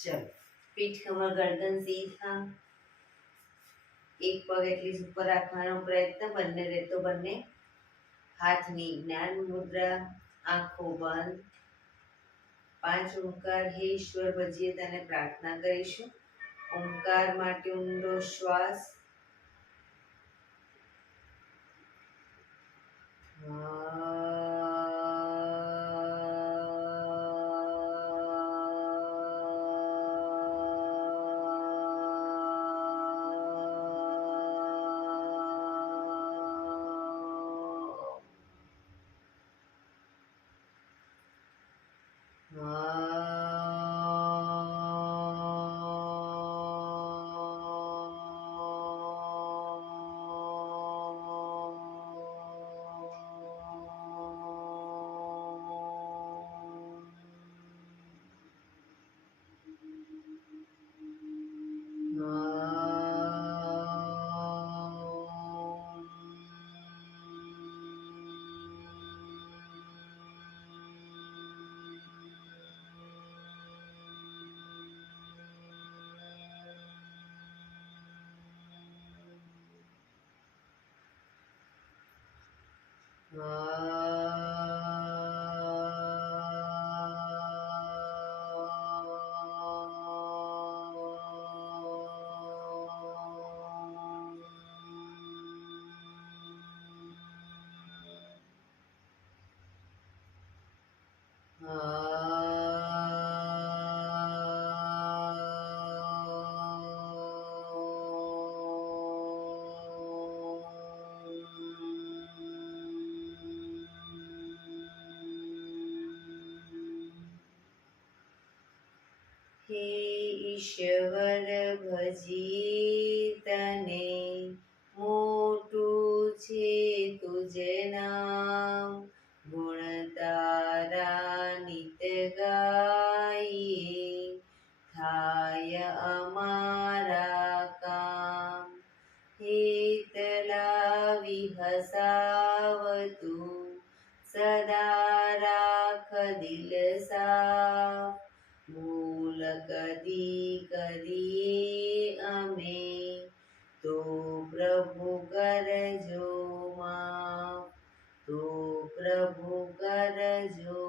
ચલો, પીઠ કમર ગરદન સીધા, એક પગ એટલી ઉપર રાખવાનો પ્રયત્ન, બંને રહેતો બંને હાથની જ્ઞાન મુદ્રા, આંખો બંધ. 5 ઓંકાર હે ઈશ્વર ભજીએ તને પ્રાર્થના કરીશું. ઓંકાર માટે ઊંડો શ્વાસ. હે ઈશ્વર ભજી તને, મોટું છે તુજ નામ. ગુણ તારા નિત ગાઈએ, થાય અમારા કામ. હેત લાવી હસાવતું, સદા રાખ દિલ સાફ. ભૂલ કદી કરીએ અમે, તો પ્રભુ કરજો માફ. તો પ્રભુ કરજો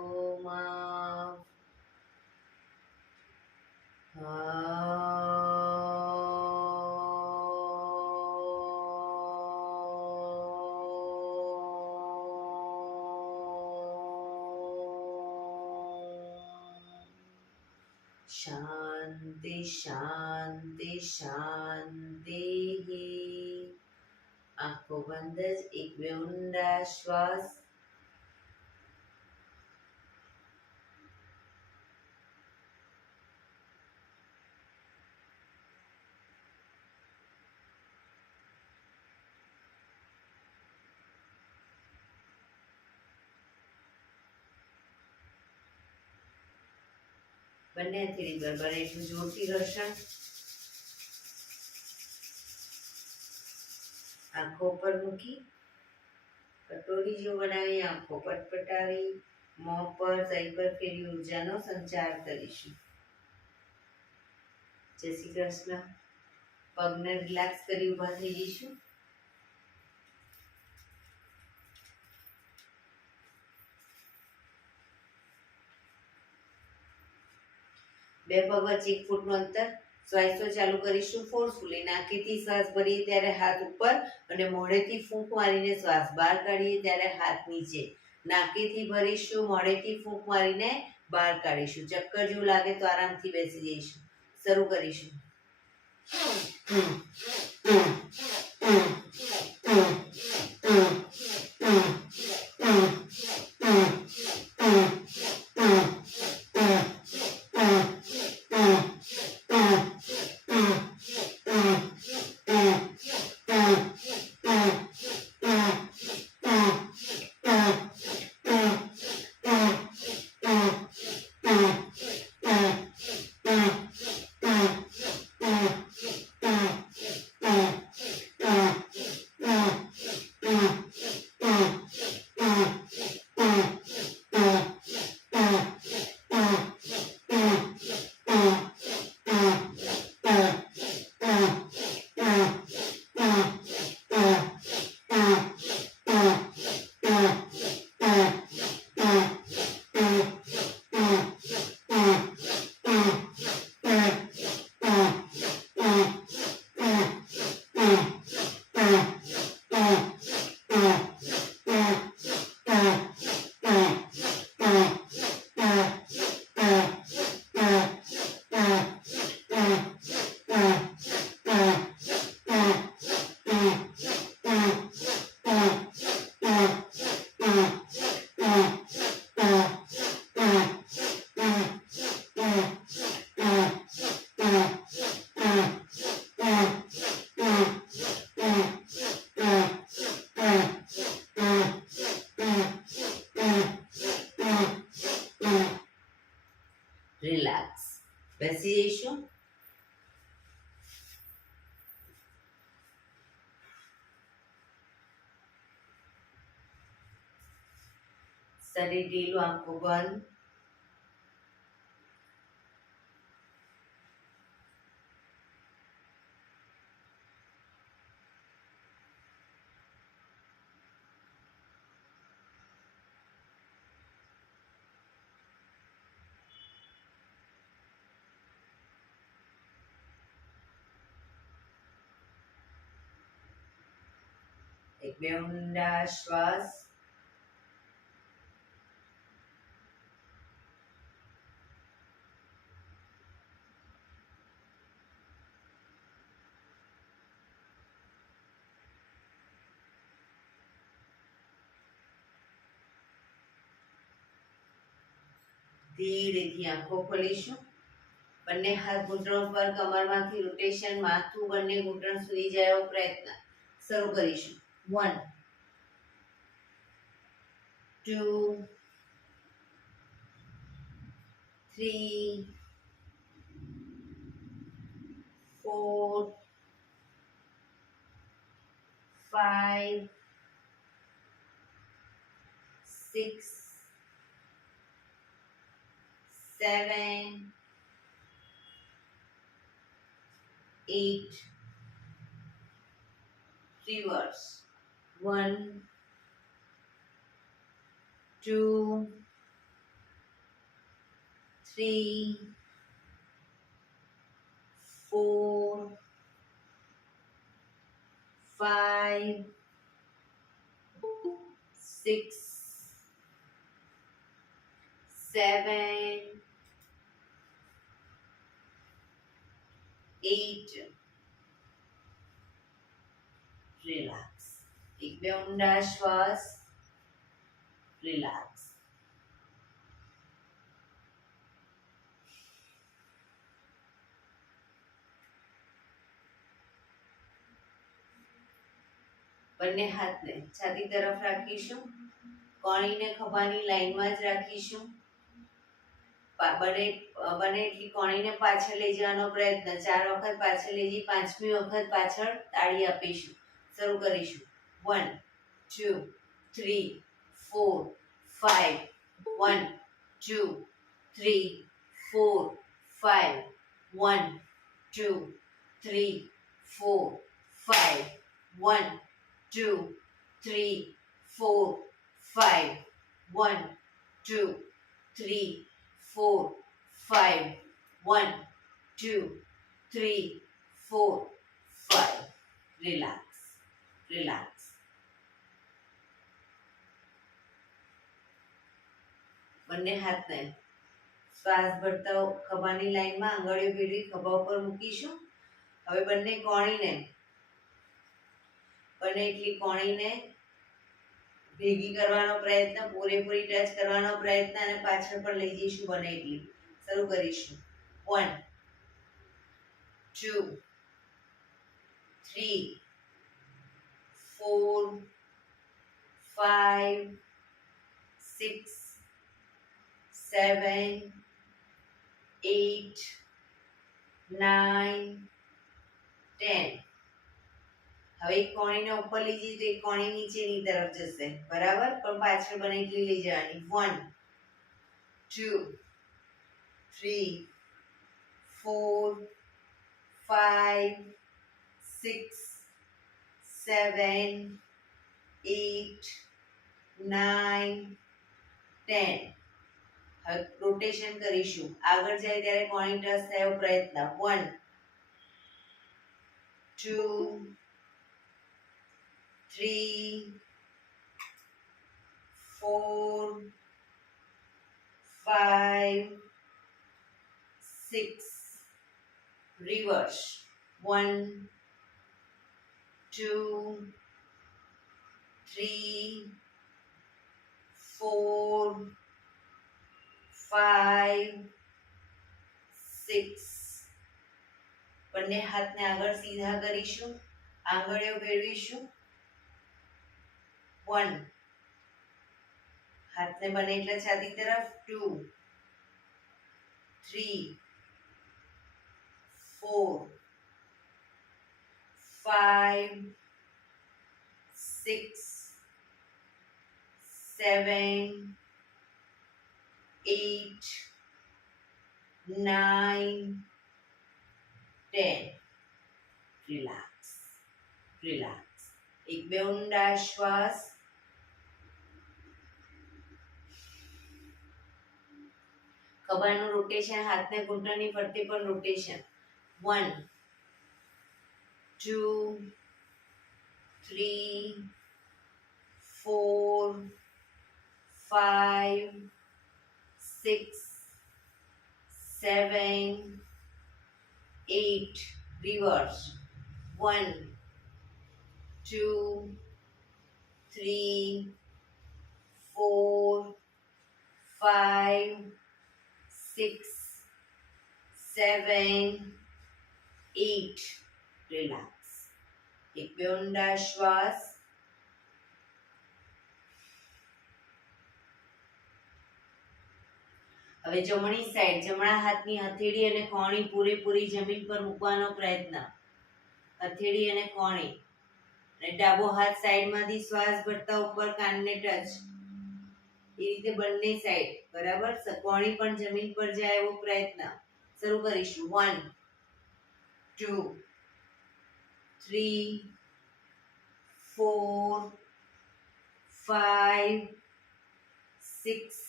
માફ. શાંતિ શાંતિ શાંતિ. આંખો બંધ જ એક બે ઊંડા શ્વાસ. બંને હથેળી બરાબર એટલું જોરથી ઘર્ષણ. આંખો પર મૂકી કટોરી જો બનાવી આંખો પટપટાવી, મોં પર સહી પર ફેરી ઉર્જાનો સંચાર કરીશું. જય શ્રી કૃષ્ણ. પગને રિલેક્સ કરી ઊભા થઈ જઈશું. બે પગ વચ્ચે 1 ફૂટનું અંતર. શ્વાસો ચાલુ કરીશું ફોર્સફુલી. નાકેથી શ્વાસ ભરીએ ત્યારે હાથ ઉપર અને મોઢેથી ફૂંક મારીને શ્વાસ બહાર કાઢીએ ત્યારે હાથ નીચે. નાકેથી ભરીશું, મોઢેથી ફૂંક મારીને બહાર કાઢીશું. ચક્કર જેવું લાગે તો આરામથી બેસી જઈશું. શરૂ કરીશું. રિલેક્સ. બેસી જઈશું. શરીર ઢીલું, આંખો બંધ. એક બે ઊંડા શ્વાસ. ધીરેથી આંખો ખોલીશું. બંને હાથ ઘૂંટણો પર, કમરમાંથી રોટેશન, માથું બંને ઘૂંટણ સુધી જાય એવો પ્રયત્ન. શરૂ કરીશું. 1 2 3 4 5 6 7 8 reverse. 1 2 3 4 5 6 7 8 રિલેક્સ. એક બે ઊંડા શ્વાસ. રિલેક્સ. બંને હાથને છાતી તરફ રાખીશું. કોણીને ખભાની લાઈનમાં જ રાખીશું. બને એટલી કોણીને પાછળ લઈ જવાનો પ્રયત્ન. 4 વખત પાછળ લઈ જઈ, 5મી વખત પાછળ તાળી આપીશું. શરૂ કરીશું. 1 2 3 4 5 1 2 3 4 5 1 2 3 4 5 1 2 3 4 5 1 2 3 4 5 1 2 3 4 5. રિલેક્સ. રિલેક્સ. બંને હાથને શ્વાસ ભરતા ખભાની લાઈનમાં આંગળીઓ ભેળવી ખભા ઉપર મૂકીશું. હવે બંને એટલી કોણીને ભેગી કરવાનો પ્રયત્ન, પૂરેપૂરી ટચ કરવાનો પ્રયત્ન અને પાછળ પણ લઈ જઈશું બને એટલી. શરૂ કરીશું. 1 2 3 4 5 6 7 8 9 10. હવે એક કોણીને ઉપર લઈ જઈએ તો એક કોણી નીચેની તરફ જશે. બરાબર? પણ પાછળ બને એટલી લઈ જવાની. 1 2 3 4 5 6 7 8 9 10. હવે રોટેશન કરીશું. આગળ જાય ત્યારે કોણી ટચ થાય એવો પ્રયત્ન. 1 2 3 4 5 6 reverse. 1 2 3 4 5 6. બંને હાથને આગળ સીધા કરીશું. આંગળીઓ ભેળવીશું. 1 હાથને બને એટલા છાતી તરફ. 2 3 4 5 6 7 8 9 10. Relax relax. એક બે ઊંડા શ્વાસ. ખભાનું રોટેશન, હાથને ઘૂંટણની ફરતે પણ રોટેશન. 1 2 3 4 5 6 7 8. રિવર્સ. 1 2 3 4 5 6 7 8. રિલેક્સ. એક બે ઊંડા શ્વાસ. હવે જમણી સાઈડ, જમણા હાથની હથેળી અને કોણી પૂરેપૂરી જમીન પર મૂકવાનો પ્રયત્ન. હથેળી અને કોણી, અને ડાબો હાથ સાઈડમાંથી શ્વાસ ભરતા ઉપર કાનને ટચ. એ રીતે બંને સાઈડ. બરાબર. કોણી પણ જમીન પર જાય એવો પ્રયત્ન. શરૂ કરીશું. 1 2 3 4 5 6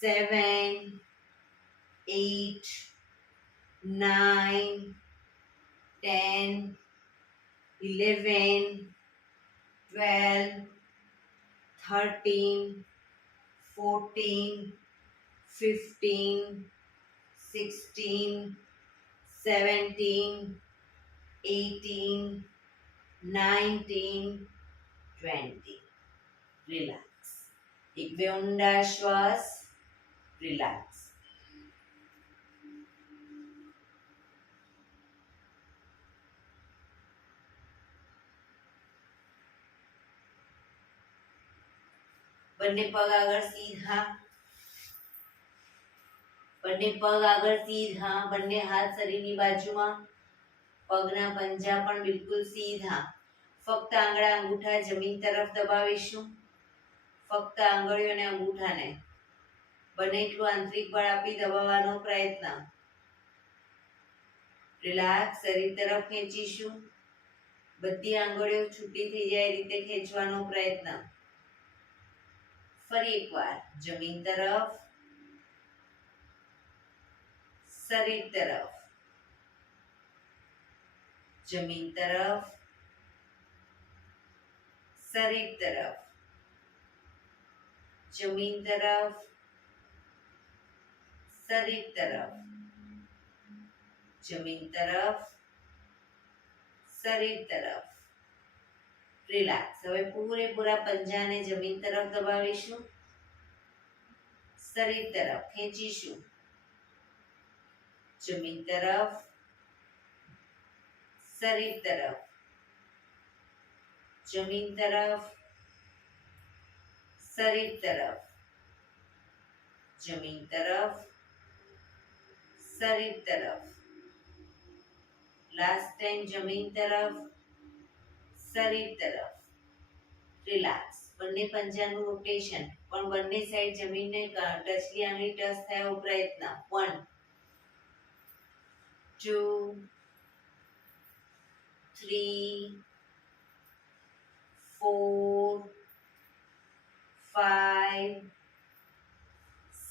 7 8 9 10 11 12 13 14 15 16 17 18 19 20. રિલેક્સ. એક બે ઊંડા શ્વાસ. રિલેક્સ. બંને પગ આગળ સીધા. બંને પગ આગળ સીધા. બંને હાથ શરીરની બાજુમાં. પગના પંજા પણ બિલકુલ સીધા. ફક્ત આંગળા અંગૂઠા જમીન તરફ દબાવીશું. ફક્ત આંગળીઓ અને અંગૂઠાને બને એટલું આંતરિક બળ આપી દબાવવાનો પ્રયત્ન. રિલેક્સ. શરીર તરફ ખેંચીશું. બધી આંગળીઓ છૂટી થઈ જાય એ રીતે ખેંચવાનો પ્રયત્ન. ફરી એકવાર જમીન તરફ, શરીર તરફ, જમીન તરફ, શરીર તરફ, જમીન તરફ, શરીર તરફ, જમીન તરફ, શરીર તરફ. રિલેક્સ. હવે પૂરેપૂરા પંજાને જમીન તરફ દબાવીશું. શરીર તરફ ખેંચીશું. જમીન તરફ, શરીર તરફ, જમીન તરફ, શરીર તરફ, જમીન તરફ, શરીર તરફ. લાસ્ટ ટાઈમ જમીન તરફ, શરીર તરફ. રિલેક્સ. બંને પંજાનું રોટેશન, પણ બંને સાઈડ જમીનને ટચલી આંગળી ટચ થાય એવો પ્રયત્ન. 1 2 3 4 5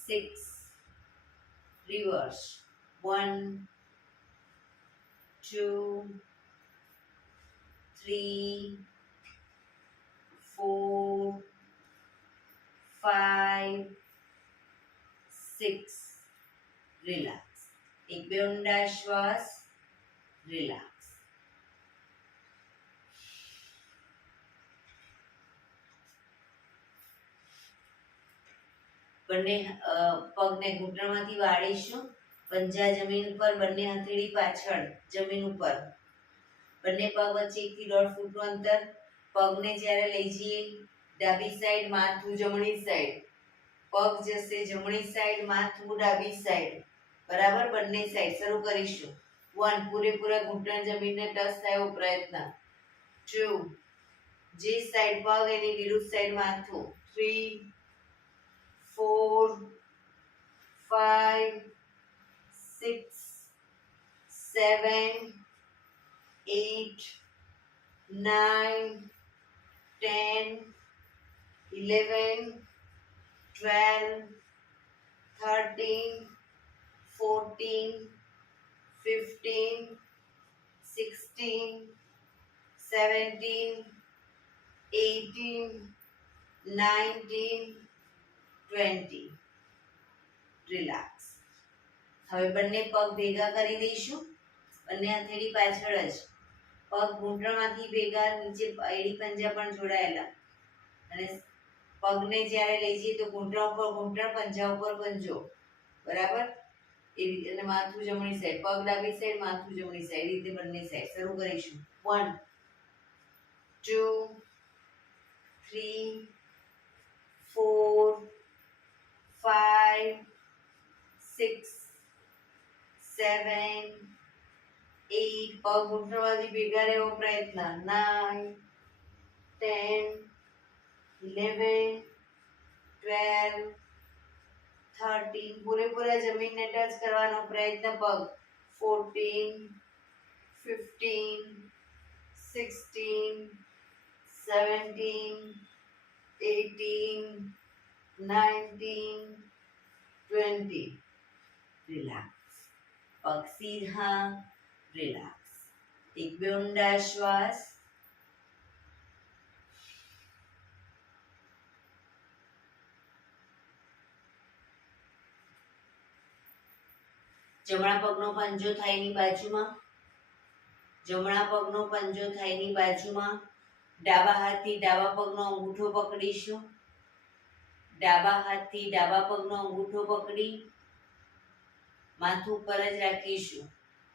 6. રિવર્સ. 1 2 3 4 5 6. રિલેક્સ. એક બે ઊંડા શ્વાસ. રિલેક્સ. બંને પગને ઘૂંટણમાંથી વાળીશું. પંજા જમીન ઉપર, બંને હથેળી પાછળ જમીન ઉપર. બંને પગ વચ્ચે 1 થી 1.5 ફૂટનું અંતર. પગને જ્યારે લઈ જઈએ ડાબી સાઈડ, માથું જમણી સાઈડ. પગ જશે જમણી સાઈડ, માથું ડાબી સાઈડ. બરાબર, બંને સાઈડ. શરૂ કરીશું. 1, પૂરેપૂરા ઘૂંટણ જમીનને ટચ થાય એવો પ્રયત્ન. 2, જે સાઈડ પગ એની વિરુદ્ધ સાઈડ માથું. 3, 4, 5, 6, 7, 8, 9, 10, 11, 12, 13, 14, 15, 16, 17, 18, 19, 20. રિલેક્સ. હવે બંને પગ ભેગા કરી દઈશું. બંને હથેળી પાછળ જ. પગ ઘૂંટણમાંથી ભેગા, નીચે એડી પંજા પણ જોડાયેલા. અને પગને જ્યારે લઈ જઈએ તો ઘૂંટણ ઉપર ઘૂંટણ, પંજા ઉપર પંજો. બરાબર, એવી. અને માથું જમણી સાઈડ, પગ ડાબી સાઈડ, માથું જમણી સાઈડ, રીતે બંને સાઈડ. શરૂ કરીશું. 1, 2, 3, 4, 5, 6, 7, 8. પગ ઘૂંટણમાંથી ભેગા રહેવો પ્રયત્ન. 9, 10, 11, 12, 13. પૂરેપૂરા જમીનને ટચ કરવાનો પ્રયત્ન. પગ 14, 15, 16, 17, 18, 19, 20. રિલેક્સ. પગ સીધા. રિલેક્સ. એક બે ઊંડા શ્વાસ. જમણા પગનો પંજો થાયની બાજુમાં. જમણા પગનો પંજો થાયની બાજુમાં. ડાબા હાથથી ડાબા પગનો અંગૂઠો પકડીશું. ડાબા હાથથી ડાબા પગનો અંગૂઠો પકડી માથું ઉપર જ રાખીશું.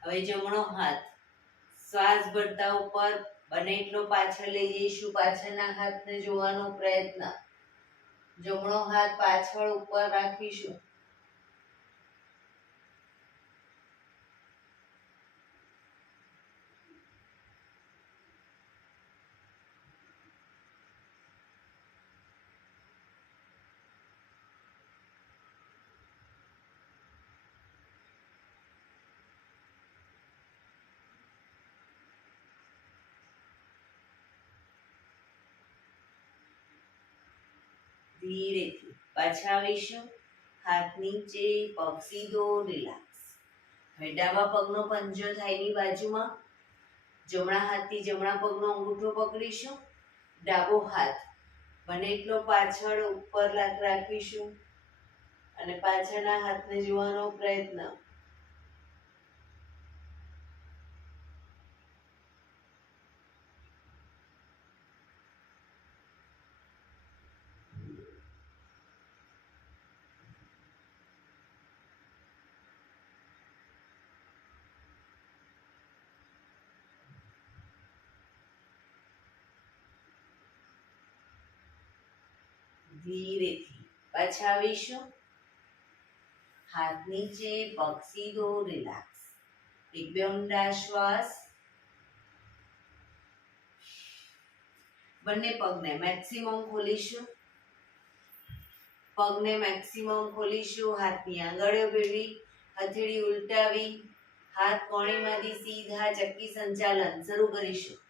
હવે જમણો હાથ શ્વાસ ભરતા ઉપર બને એટલો પાછળ લઈ જઈશું. પાછળના હાથને જોવાનો પ્રયત્ન. જમણો હાથ પાછળ ઉપર રાખીશું. ધીરેથી પાછા આવીશું. હાથ નીચે, પગ સીધો. રિલેક્સ. હવે ડાબા પગનો પંજો થાયની બાજુમાં. જમણા હાથથી જમણા પગનો અંગૂઠો પકડીશું. ડાબો હાથ બને એટલો પાછળ ઉપર રાખીશું અને પાછળના હાથને જોવાનો પ્રયત્ન. ધીરેથી પાછા આવીશું. હાથ નીચે, પગ સીધો. રિલેક્સ. એક બે ઊંડા શ્વાસ. બંને પગને મેક્સિમમ ખોલીશું. પગને મેક્સિમમ ખોલીશું. હાથની આંગળીઓ ભેળવી, હથેળી ઉલટાવી, હાથ કોણીમાંથી સીધા ચક્કી સંચાલન. શરૂ કરીશું.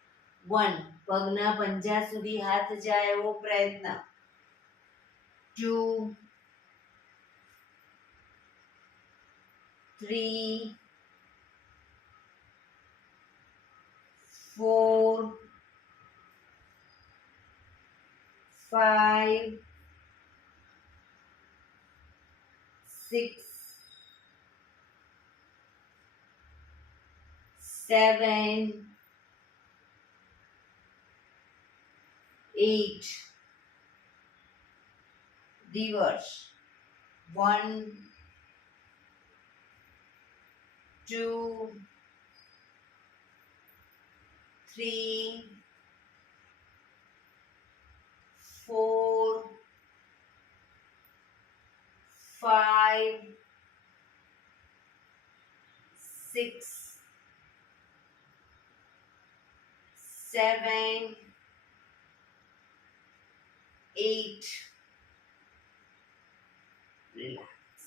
1, પગના પંજા સુધી હાથ જાય એવો પ્રયત્ન. 2, 3, 4, 5, 6, 7, 8. Reverse. 1, 2, 3, 4, 5 6 7 8 રિલેક્સ.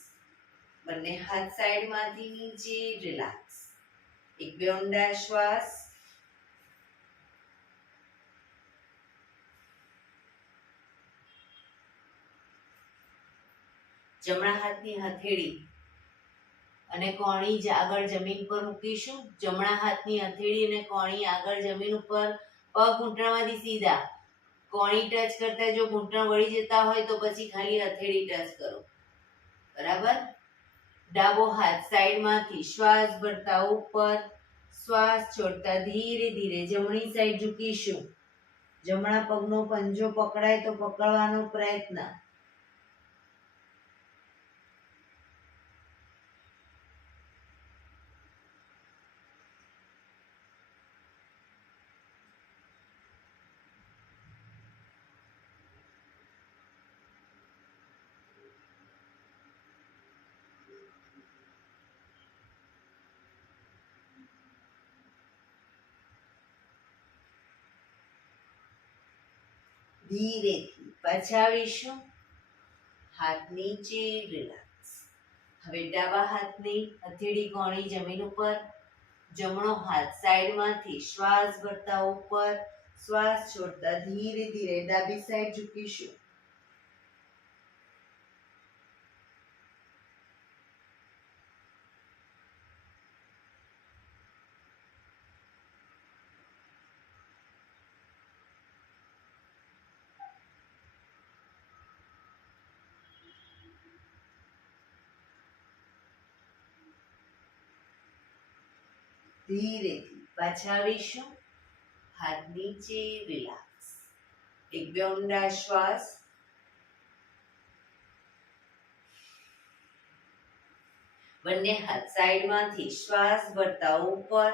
બંને હાથ સાઈડમાંથી નીચે રિલેક્સ. એક બે ઊંડા શ્વાસ. જમણા હાથની હથેળી અને કોણી જ આગળ જમીન પર મૂકીશું. જમણા હાથની હથેળી અને કોણી આગળ જમીન ઉપર, પગ ઘૂંટણમાંથી સીધા. કોણી ટચ કરતા જો ઘૂંટણ વળી જતા હોય તો પછી ખાલી હથેળી ટચ કરો. બરાબર. ડાબો હાથ સાઈડમાંથી શ્વાસ ભરતા ઉપર, શ્વાસ છોડતા ધીરે ધીરે જમણી સાઈડ ઝૂકીશું. જમણા પગનો પંજો પકડાય તો પકડવાનો પ્રયત્ન. ધીરેથી પાછા આવીશું. હાથ નીચે રિલેક્સ. હવે ડાબા હાથની હથેળી કોણી જમીન ઉપર, જમણો હાથ સાઈડમાંથી શ્વાસ ભરતા ઉપર, શ્વાસ છોડતા ધીરે ધીરે ડાબી સાઈડ ઝૂકીશું. ધીરેથી પાછા આવીશું. હાથ નીચે રિલેક્સ. એક બે ઊંડા શ્વાસ. બંને હાથ સાઈડમાંથી શ્વાસ ભરતા ઉપર,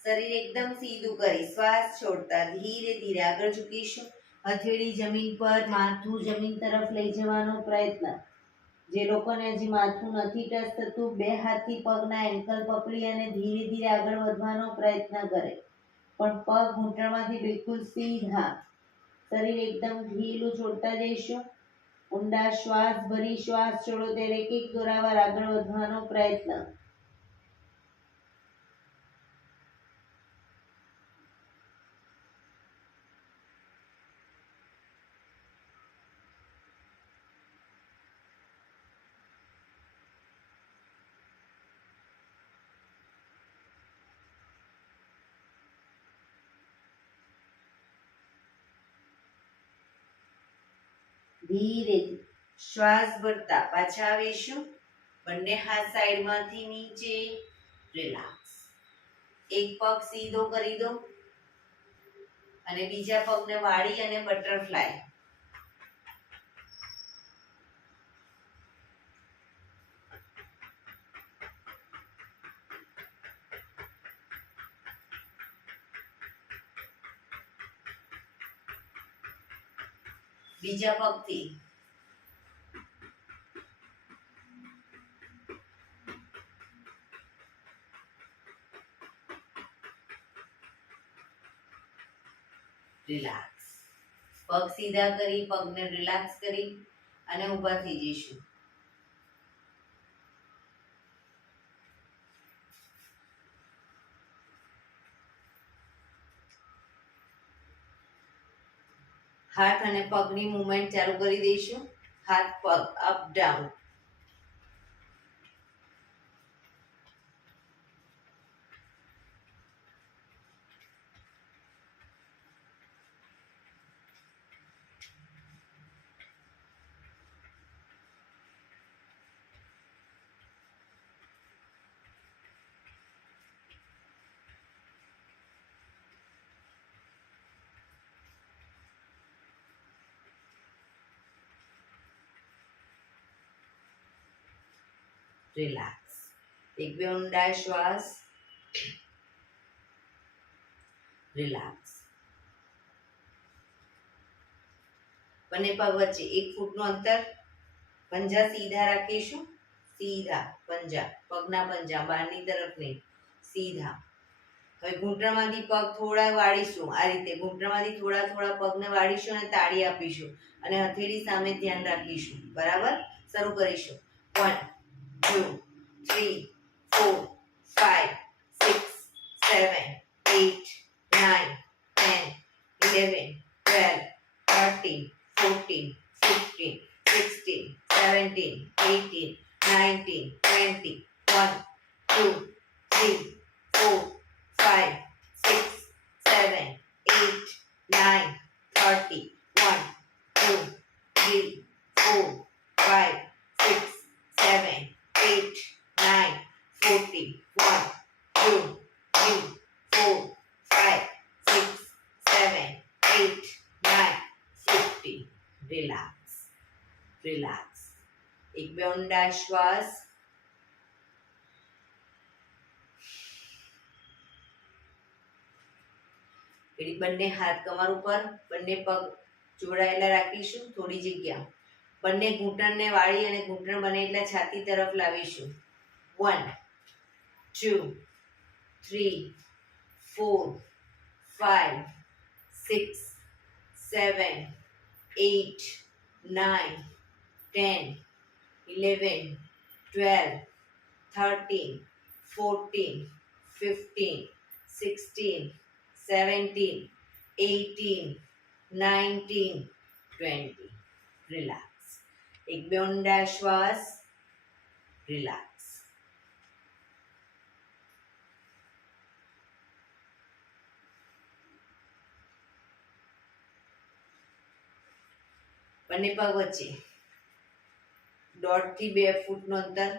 શરીર એકદમ સીધું કરી શ્વાસ છોડતા ધીરે ધીરે આગળ ઝૂકીશું. હથેળી જમીન પર, માથું જમીન તરફ લઈ જવાનો પ્રયત્ન. જે લોકોને હજી માથું નથી ટચ થતું, બે હાથથી પગના એન્કલ પકડી અને ધીરે ધીરે આગળ વધવાનો પ્રયત્ન કરે. પણ પગ ઘૂંટણમાંથી બિલકુલ સીધા. શરીર એકદમ ઢીલું છોડતા જઈશું. ઊંડા શ્વાસ ભરી શ્વાસ છોડો ત્યારે એક એક દોરાવાર આગળ વધવાનો પ્રયત્ન. ધીરેથી શ્વાસ ભરતા પાછા આવીશું. બંને હાથ સાઈડમાંથી નીચે રિલેક્સ. એક પગ સીધો કરી દો અને બીજા પગને વાળી અને બટરફ્લાય. બીજા પગથી રિલેક્સ. પગ સીધા કરી, પગને રિલેક્સ કરી અને ઊભા થઈ જઈશું. હાથ અને પગની મૂવમેન્ટ ચાલુ કરી દઈશું. હાથ પગ અપ ડાઉન. રિલેક્સ. એક બે ઊંડા શ્વાસ. રિલેક્સ. બંને પગ વચ્ચે 1 ફૂટનું અંતર. પંજા સીધા રાખીશું. સીધા પંજા, પગના પંજા બહારની તરફ નહીં, સીધા. હવે ઘૂંટણમાંથી પગ થોડા વાળીશું, આ રીતે ઘૂંટણમાંથી થોડા થોડા પગને વાળીશું અને તાળી આપીશું અને હથેળી સામે ધ્યાન રાખીશું. બરાબર? શરૂ કરીશું. 1 2 3 4 5 6 7 8 9 10 11 12 13 14 15 16 17 18 19 20 1 2 3 4 5 6 7 8 9 30 1 2 3 4 5 6 7 8 9 40 1 2 3 4 5 6 7 8 9 50. Relax, relax. એક બે ઊંડા શ્વાસ. બંને હાથ કમર ઉપર, બંને પગ જોડાયેલા રાખીશું, થોડી જગ્યા. બંને ઘૂંટણને વાળી અને ઘૂંટણ બને એટલા છાતી તરફ લાવીશું. 1 2 3 4 5 6 7 8 9 10 11 12 13 14 15 16 17 18 19 20. રિલેક્સ. એક બે ઊંડા શ્વાસ. રિલેક્સ. બંને પગ વચ્ચે 1.5 થી 2 ફૂટનું અંતર.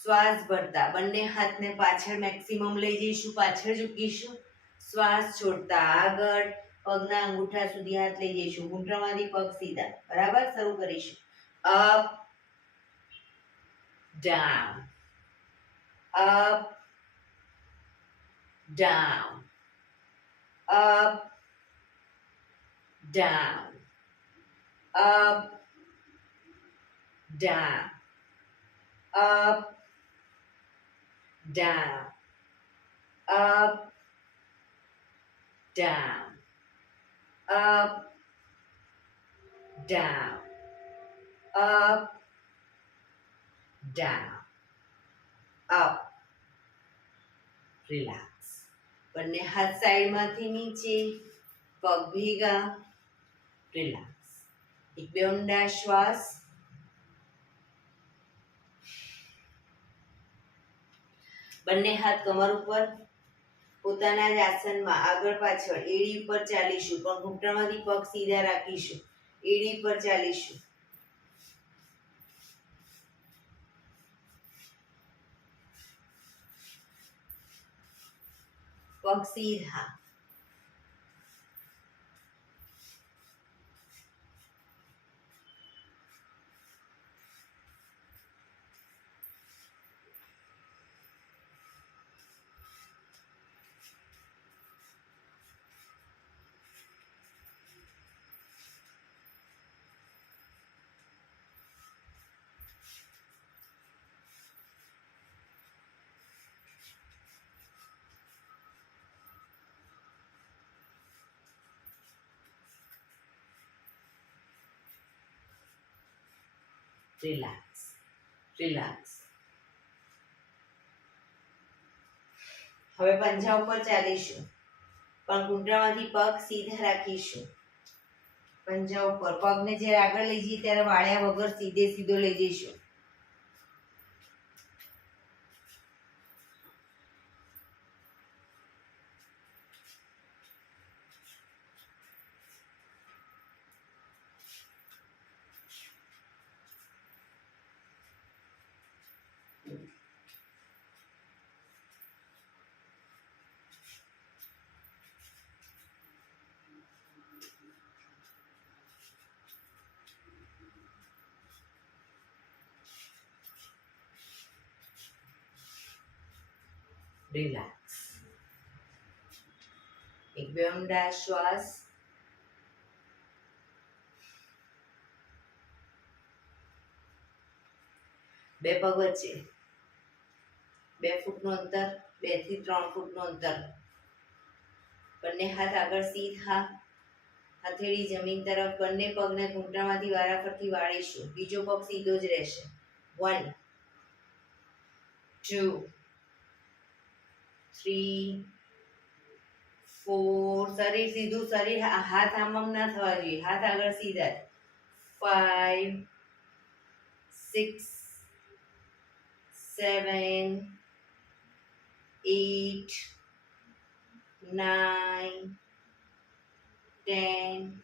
શ્વાસ ભરતા બંને હાથને પાછળ મેક્સિમમ લઈ જઈશું, પાછળ ઝૂકીશું. શ્વાસ છોડતા આગળ પગના અંગૂઠા સુધી હાથ લઈ જઈશું, ઘૂંટણમાંથી પગ સીધા. બરાબર? શરૂ કરીશું. Up down, up down, up down, up down, up down, up down, up down, up down, up. Relax. બંને હાથ સાઈડમાંથી નીચે, પગ ભેગા. રિલેક્સ. એક બે ઊંડા શ્વાસ. બંને હાથ કમર ઉપર, પોતાના જ આસનમાં આગળ પાછળ એડી ઉપર ચાલીશું, પણ ઘૂંટણમાંથી પગ સીધા રાખીશું. એડી પર ચાલીશું. પગ સીધા. Relax, relax. હવે પંજા ઉપર ચાલીશું, પણ ઘૂંટણમાંથી પગ સીધા રાખીશું. પંજા ઉપર પગને જ્યારે આગળ લઈ જઈએ ત્યારે વાળ્યા વગર સીધે સીધો લઈ જઈશું. રિલેક્સ. એક બે ઊંડા શ્વાસ. બે પગ વચ્ચે 2 ફૂટનું અંતર, 2 થી 3 ફૂટનું અંતર. બંને હાથ આગળ સીધા, હથેળી જમીન તરફ. બંને પગને ઘૂંટણમાંથી વારાફરતી વાળીશું. બીજો પગ સીધો જ રહેશે. 1 2 3 4. શરીર સીધું, શરીર હાથ આમ ના થવા જોઈએ, હાથ આગળ સીધા. 5 6 7 8 9 10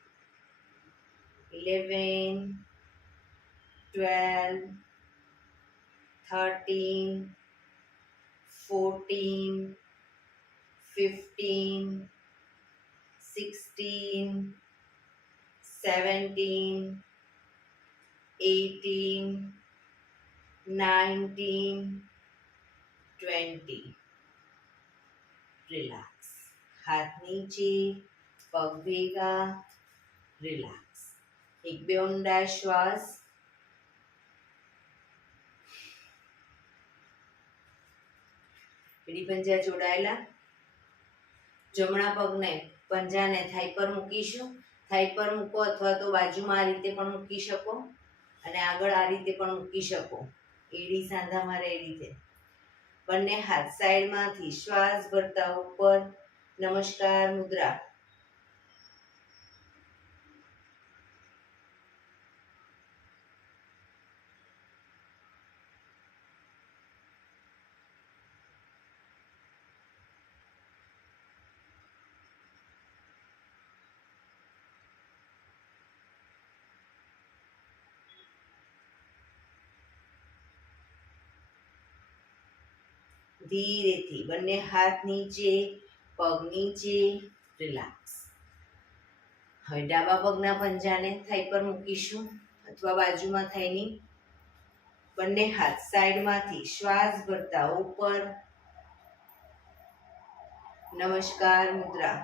11 12 13 14 15 16 17 18 19 20. રિલેક્સ. હાથ નીચે, પગ ભેગા. રિલેક્સ. એક બે ઊંડા શ્વાસ. એડી પંજા જોડાયેલા. જમણા પગને પંજાને થાઈ પર મૂકીશું. થાઈ પર મૂકો અથવા તો બાજુમાં આ રીતે પણ મૂકી શકો અને આગળ આ રીતે પણ મૂકી શકો. એડી સાંધા મારે એ રીતે. બંને હાથ સાઈડમાંથી શ્વાસ ભરતા ઉપર. નમસ્કાર મુદ્રા. ધીરેથી બંને હાથ નીચે, પગ નીચે. રિલેક્સ. હવે ડાબા પગના પંજાને થાઈ પર મૂકીશું અથવા બાજુમાં થાઈની. બંને હાથ સાઈડમાંથી શ્વાસ ભરતા ઉપર. નમસ્કાર મુદ્રા.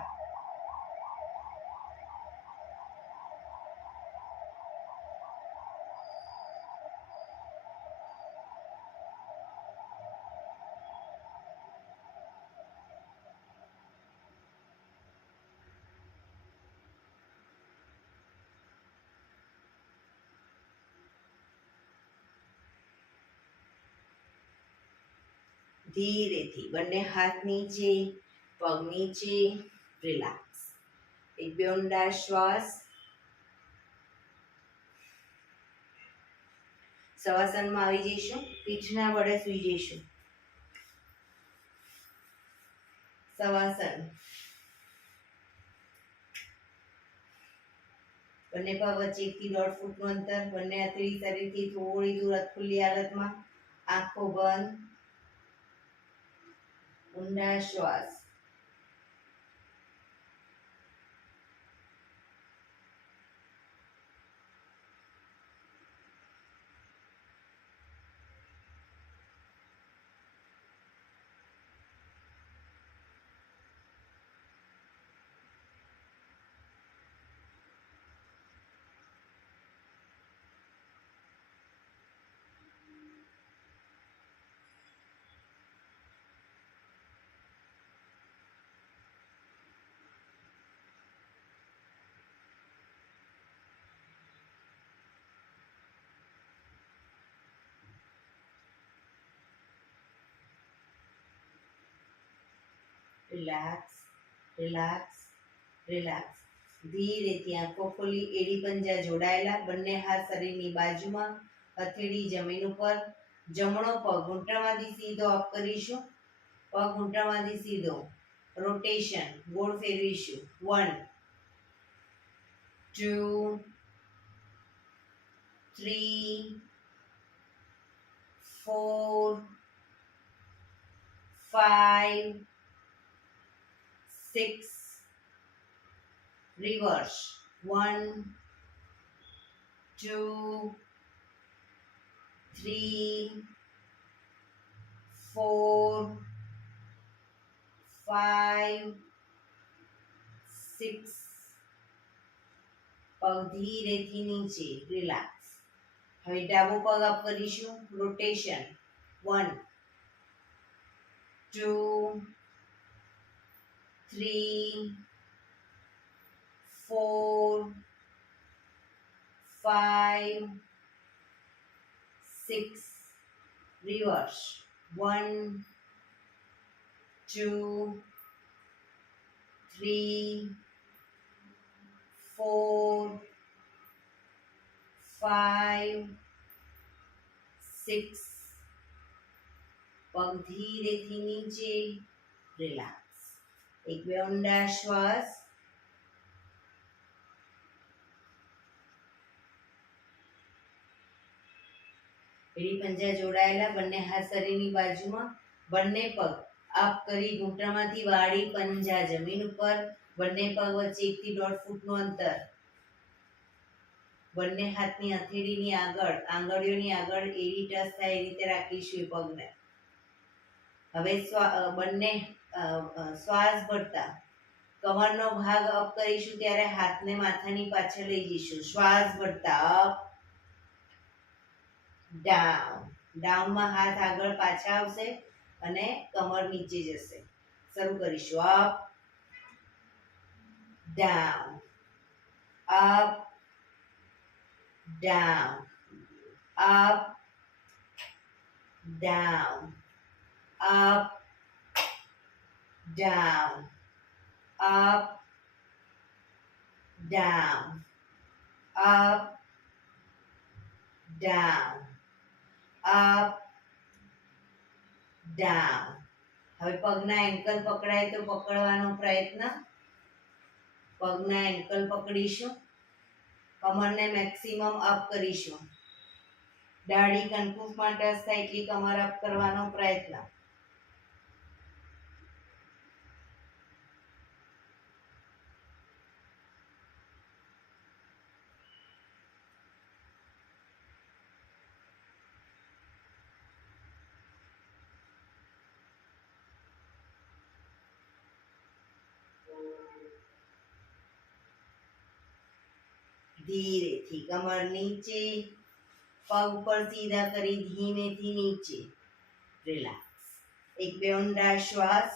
ધીરેથી બંને હાથ નીચે, પગ નીચે. રિલેક્સ. એક બે ઊંડા શ્વાસ. શવાસનમાં આવી જઈશું. પીઠના વડે સૂઈ જઈશું. શવાસન. બંને પગ વચ્ચે 1 થી 1.5 ફૂટનું અંતર. બંને હથેળી શરીરથી થોડી દૂર ખુલ્લી હાલતમાં. આંખો બંધ. ઊંડા શ્વાસ. રિલેક્સ. રિલેક્સ. રિલેક્સ. ધીરેથી આંખો ખોલી. એડી પંજા જોડાયેલા. બંને હાથ શરીરની બાજુમાં. હથેળી જમીન ઉપર. જમણો પગ ઘૂંટણમાંથી સીધો અપ કરીશું. પગ ઘૂંટણમાંથી સીધો. રોટેશન. ગોળ ફેરવીશું. 1 2 3 4 5 6. Reverse. 1 2 3 4 5 6. પગ ધીરેથી નીચે. રિલેક્સ. હવે ડાબો પગ અપ કરીશું, રોટેશન 1 2 3 4 5 6 reverse 1 2 3 4 5 6 પગ ધીરેથી નીચે, રિલેક્સ. એક બે ઊંડા શ્વાસ. એડી પંજા જોડાયેલા, બંને હાથ શરીરની બાજુમાં, બંને પગ અપ કરી ઘૂંટણમાંથી વાળી પંજા જમીન ઉપર, બંને પગ વચ્ચે 1 થી 1.5 ફૂટનું અંતર. બંને હાથની હથેળીની આગળ, આંગળીઓની આગળ એડી ટચ થાય એ રીતે રાખીશું એ પગને. હવે બંને શ્વાસ ભરતા કમરનો ભાગ અપ કરીશું ત્યારે હાથને માથાની પાછળ લઈ જઈશું. શ્વાસ ભરતા અપ ડાઉન. ડાઉનમાં હાથ આગળ પાછા આવશે અને કમર નીચે જશે. શરૂ કરીશું. Up down, up down, up down, up down, up down, up down, up down. હવે પગના એન્કલ પકડાય તો પકડવાનો પ્રયત્ન. પગના એન્કલ પકડીશું, કમરને મેક્સિમમ અપ કરીશું. દાઢી કનકુફમાં ટચ થાય એટલી કમર અપ કરવાનો પ્રયત્ન. ધીરેથી કમર નીચે, પગ પર સીધા કરી ધીમેથી નીચે, રિલેક્સ. એક બે ઊંડા શ્વાસ,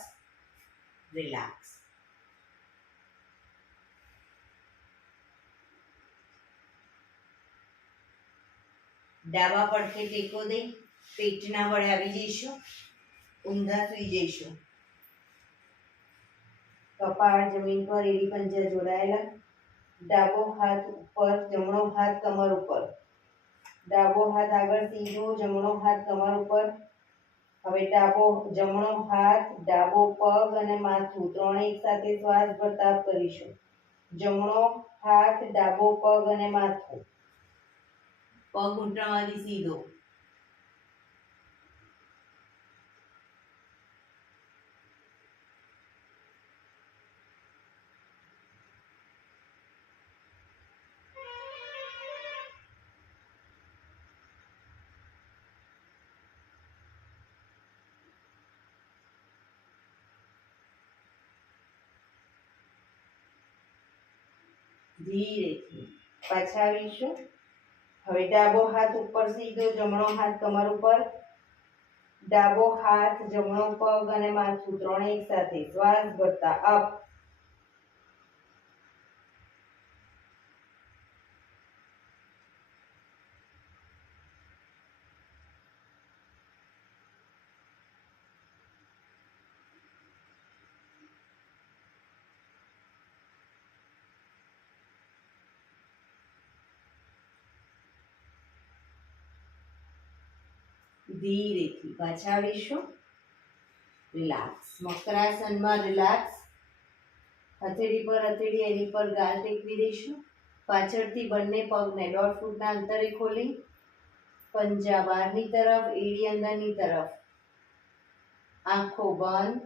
રિલેક્સ. ડાબા પડખે ટેકો દે, પેટના વડે આવી જઈશું, ઊંધા સુઈ જઈશું. કપાળ જમીન પર, એડી પંજા જોડાયેલા. ડાબો હાથ ઉપર, જમણો હાથ કમર ઉપર. ડાબો હાથ આગળ સીધો, જમણો હાથ કમર ઉપર. હવે જમણો હાથ, ડાબો પગ અને માથું ત્રણે એક સાથે શ્વાસ ભરતા કરીશું. જમણો હાથ, ડાબો પગ અને માથું. પગ ઘૂંટણમાંથી સીધો. ધીરેથી પાછા આવીશું. હવે ડાબો હાથ ઉપર સીધો, જમણો હાથ કમર ઉપર. ડાબો હાથ, જમણો પગ અને માથું ત્રણે એક સાથે શ્વાસ ભરતા અપ. ધીરેથી પાછા આવીશું. રિલેક્સ. મકરાસનમાં રિલેક્સ. હથેળી પર હથેળી, એની પર ગાલ ટેકવી દઈશું. પાછળથી બંને પગને 1.5 ફૂટના અંતરે ખોલી, પંજા બહારની તરફ, એડી અંદરની તરફ. આંખો બંધ,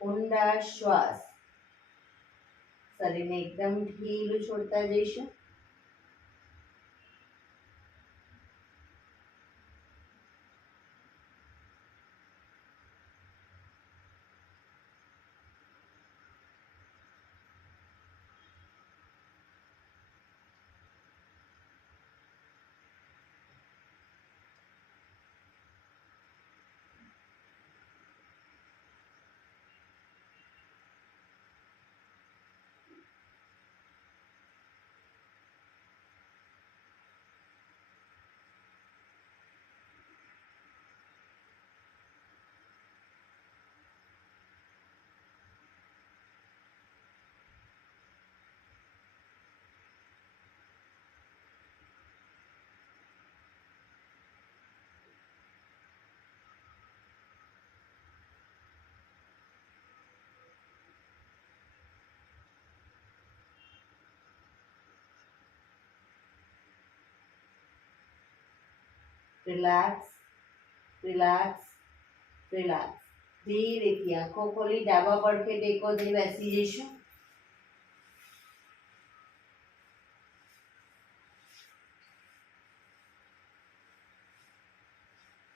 ઊંડા શ્વાસ. શરીરને એકદમ ઢીલું છોડતા જઈશું. Relax, relax, relax. ધીરેથી આંખો ખોલી ડાબા પડખે ટેકો દઈ બેસી જઈશું.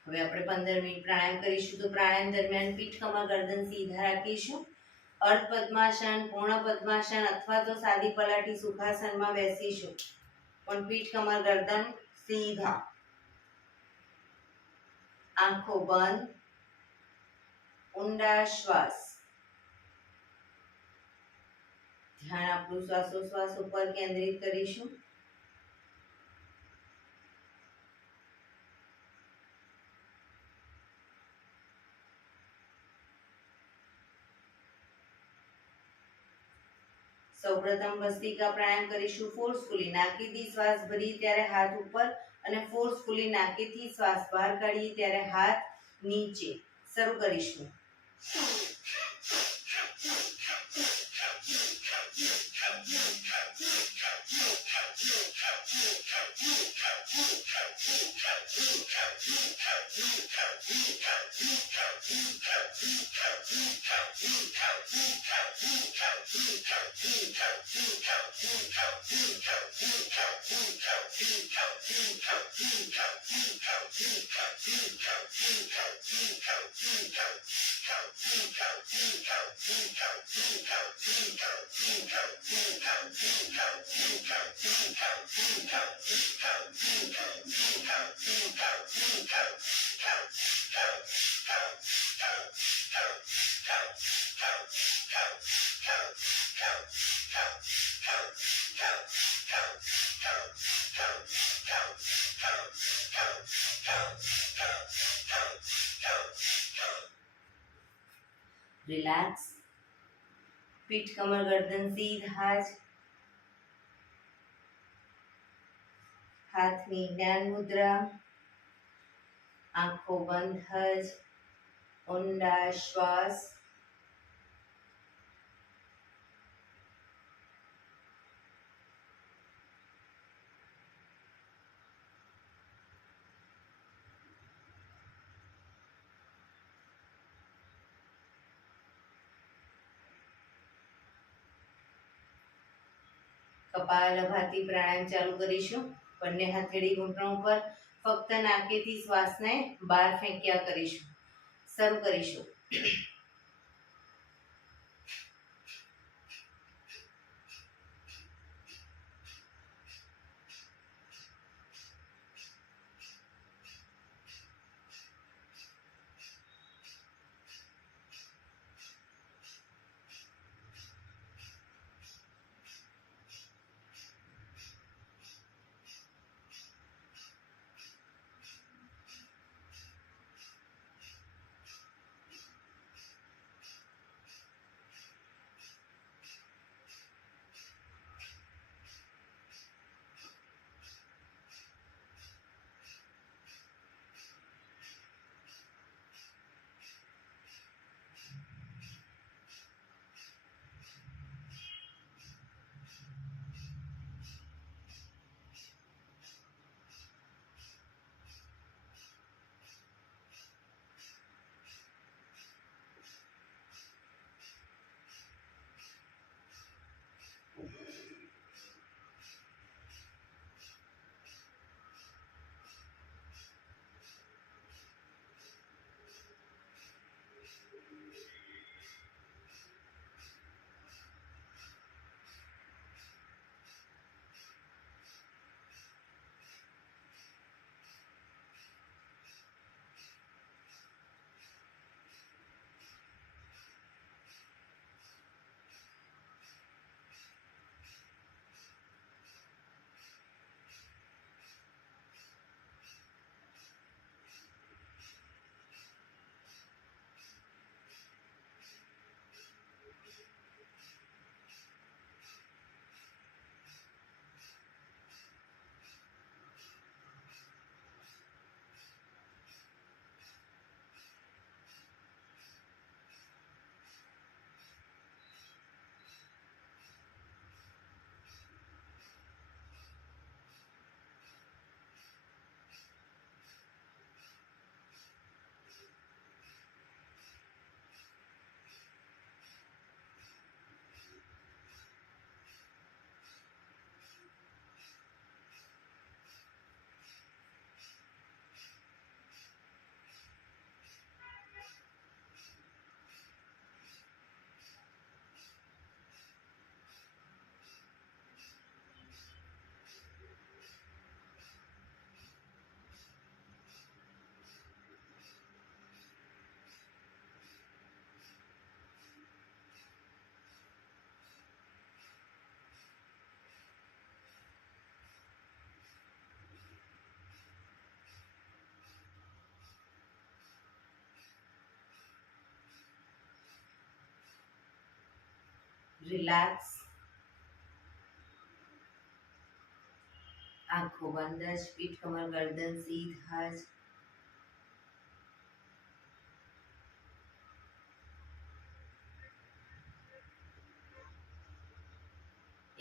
હવે આપણે 15 મિનિટ પ્રાણાયામ કરીશું. તો પ્રાણાયામ દરમિયાન પીઠ, કમર, ગરદન સીધા રાખીશું. અર્ધ પદ્માસન, પૂર્ણ પદ્માસન અથવા તો સાદી પલાટી સુખાસનમાં બેસીશું. પણ પીઠ, કમર, ગરદન સીધા. આંખો બંધ. ઊંડા શ્વાસ. ધ્યાન આપણું શ્વાસોશ્વાસ ઉપર કેન્દ્રિત કરીશું. સૌપ્રથમ ભસ્ત્રિકા પ્રાણાયામ કરીશું. ફોર્સફુલી નાકીથી શ્વાસ ભરીએ ત્યારે હાથ ઉપર અને ફોર્સફુલી નાકીથી શ્વાસ બહાર કાઢીએ ત્યારે હાથ નીચે. શરૂ કરીશું. રિલેક્સ. પીઠ, કમર, ગરદન સીધા જ. હાથની જ્ઞાન મુદ્રા. આંખો બંધ જ. ઊંડા શ્વાસ. કપાલભાતિ પ્રાણાયામ ચાલુ કરીશું. બંને હથેળી ઘૂંટણ ઉપર. ફક્ત નાકેથી શ્વાસને બહાર ફેંક્યા કરીશું. શરૂ કરીશું. રિલેક્સ. આંખો બંધ જ. પીઠ કમર ગરદન સીધા જ.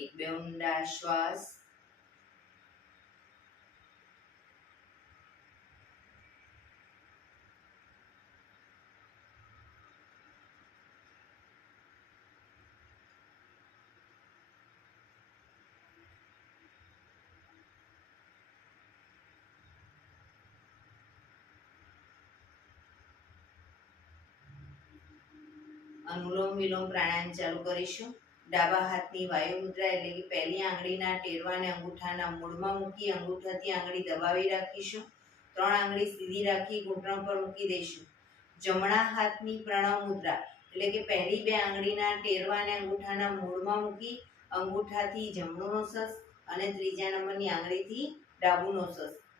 એક બે ઊંડા શ્વાસ. અનુલોમ વિલોમ પ્રાણાયામ ચાલુ કરીશું. ડાબા હાથની વાયુ મુદ્રા એટલે કે પહેલી આંગળીના ટેરવાને અંગૂઠાના મૂળમાં મૂકી અંગૂઠાથી આંગળી દબાવી રાખીશું. 3 આંગળી સીધી રાખી ઘૂંટણ પર મૂકી દઈશું. જમણા હાથની પ્રણવ મુદ્રા એટલે કે પહેલી 2 આંગળીના ટેરવાને અંગૂઠાના મૂળમાં મૂકી અંગૂઠાથી જમણું નોસસ અને ત્રીજા નંબરની આંગળીથી ડાબું નોસસ,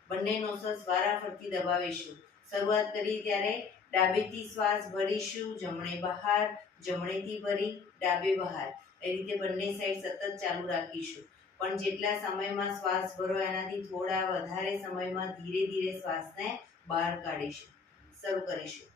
બંને નોસસ વારાફરતી દબાવીશું. શરૂઆત કરી ત્યારે ડાબેથી શ્વાસ ભરીશું, જમણે બહાર, જમણેથી ભરી ડાબે બહાર. એ રીતે બંને સાઈડ સતત ચાલુ રાખીશું. પણ જેટલા સમયમાં શ્વાસ ભરો એનાથી થોડા વધારે સમયમાં ધીરે ધીરે શ્વાસને બહાર કાઢીશું. શરૂ કરીશું.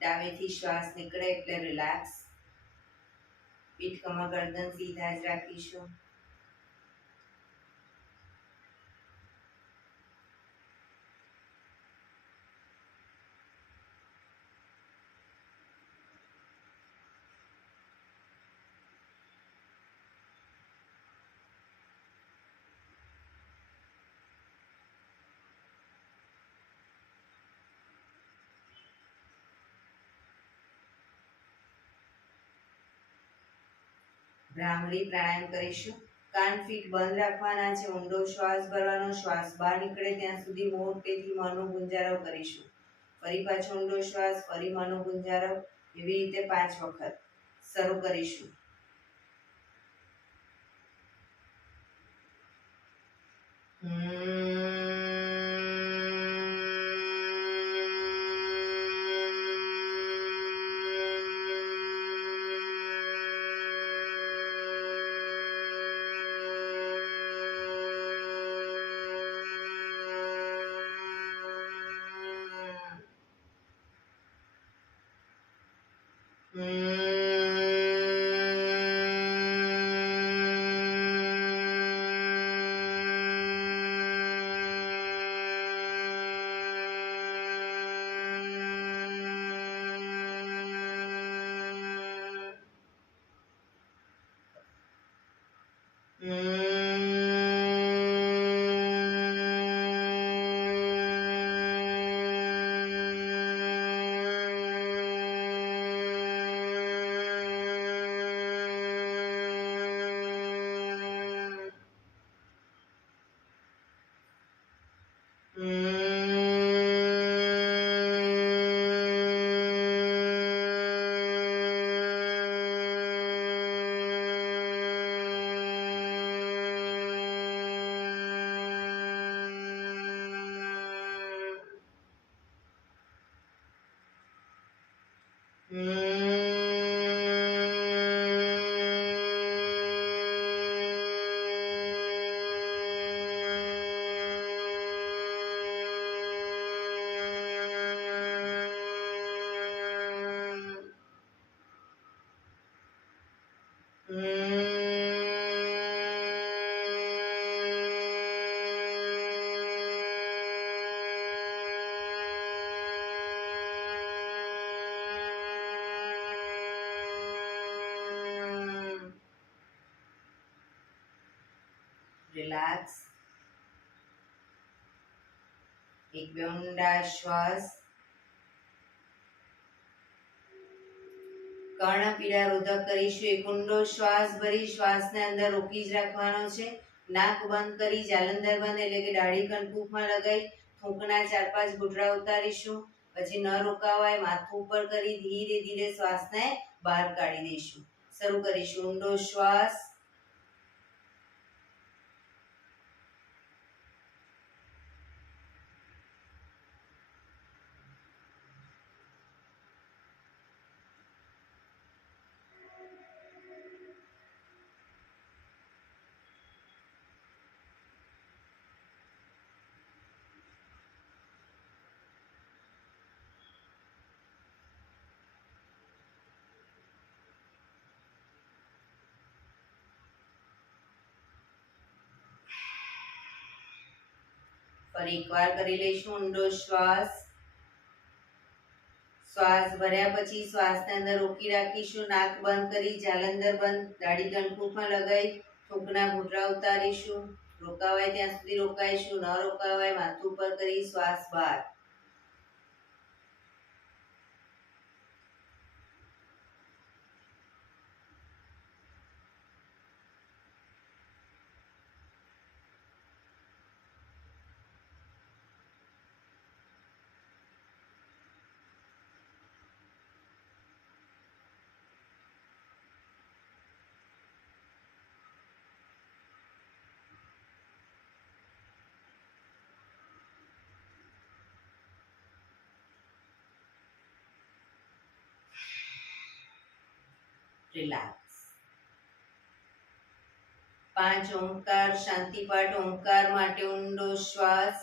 ડાબેથી શ્વાસ નીકળે એટલે રિલેક્સ. પીઠ કમર ગરદન સીધા જ રાખીશું. ભ્રામરી પ્રાણાયામ કરીશું. કાન ફીટ બંધ રાખવાના છે. ઊંડો શ્વાસ ભરવાનો. શ્વાસ બહાર નીકળે ત્યાં સુધી મોટેથી મોંનો ગુંજારવ કરીશું. ફરી પાછો ઊંડો શ્વાસ, ફરી મોંનો ગુંજારવ, એવી રીતે 5 વખત. શરૂ કરીશું. રિલેક્સ. એક બે ઊંડા શ્વાસ. કર્ણપીડા રોધક કરીશું. એક ઊંડો શ્વાસ ભરી શ્વાસને અંદર રોકી જ રાખવાનો છે. નાક બંધ કરી જાલંધર બંધ એટલે કે દાઢી કણકુમાં લગાઈ થૂંકના 4-5 ઘૂંટડા ઉતારીશું. પછી ન રોકાવાય માથું ઉપર કરી ધીરે ધીરે શ્વાસને બહાર કાઢી દઈશું. શરૂ કરીશું. ઊંડો શ્વાસ. ફરી એકવાર કરી લઈશું. ઊંડો શ્વાસ. શ્વાસ ભર્યા પછી શ્વાસને અંદર રોકી રાખીશું. નાક બંધ કરી જાલંધર બંધ દાઢી કણકુમાં લગાઈ થૂંકના ઘૂંટડા ઉતારીશું. રોકાવાય ત્યાં સુધી રોકાઈશું. ન રોકાવાય માથું ઉપર કરી શ્વાસ બહાર. રિલેક્સ. 5 ઓમકાર શાંતિપાઠ. ઓમકાર માટે ઊંડો શ્વાસ.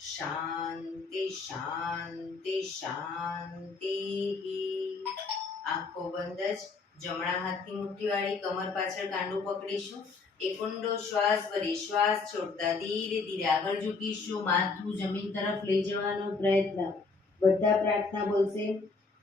શાંતિ શાંતિ શાંતિ. આંખો બંધ જ. જમણા હાથની મુઠ્ઠી વાળી કમર પાછળ કાંડું પકડીશું. એક ઊંડો શ્વાસ ભરી શ્વાસ છોડતા ધીરે ધીરે આગળ ઝૂકીશું. માથું જમીન તરફ લઈ જવાનો પ્રયત્ન. બધા પ્રાર્થના બોલશે.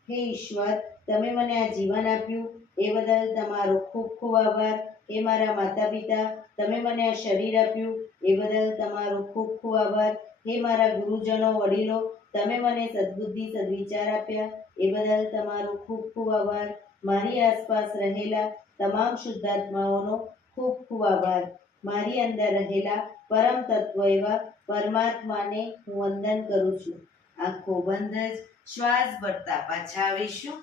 હે ઈશ્વર, તમે મને આ જીવન આપ્યું એ બદલ તમારો ખૂબ ખૂબ આભાર. હે મારા માતા પિતા, તમે મને આ શરીર આપ્યું એ બદલ તમારો ખૂબ ખૂબ આભાર. હે મારા ગુરુજનો વડીલો, તમે મને સદબુદ્ધિ સદવિચાર આપ્યા એ બદલ તમારો ખૂબ ખૂબ આભાર. મારી આસપાસ રહેલા તમામ શુદ્ધાત્માઓનો ખૂબ ખૂબ આભાર. મારી અંદર રહેલા પરમ તત્વ એવા પરમાત્માને હું વંદન કરું છું. આંખો બંધ જ શ્વાસ ભરતા પાછા આવીશું.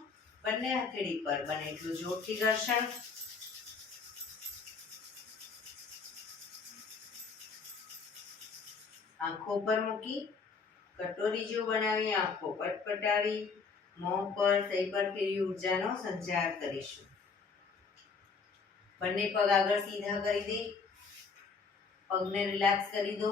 બંને હથેળી પર બને એટલું જોરથી ઘર્ષણ. આંખો પર મૂકી કટોરી જેવું બનાવી આંખો પટપટાવી મોં પર તઈ પર ફેરવી ઉર્જાનો સંચાર કરીશું. બંને પગ આગળ સીધા કરી દે. પગને રિલેક્સ કરી દો.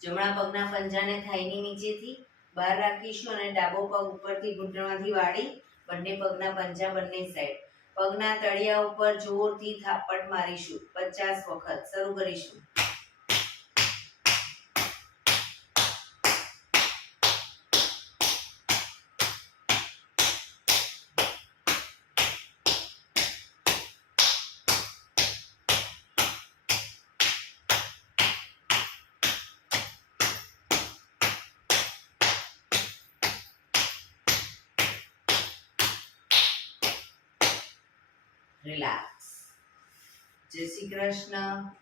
જમણા પગના પંજાને થાઈની નીચેથી બહાર રાખીશું અને ડાબો પગ ઉપરથી ઘૂંટણમાંથી વાળી બંને પગના પંજા બંને સાઈડ. પગના તળિયા ઉપર જોરથી થાપટ મારીશું 50 વખત. શરૂ કરીશું. રિલેક્સ. જય શ્રી કૃષ્ણ.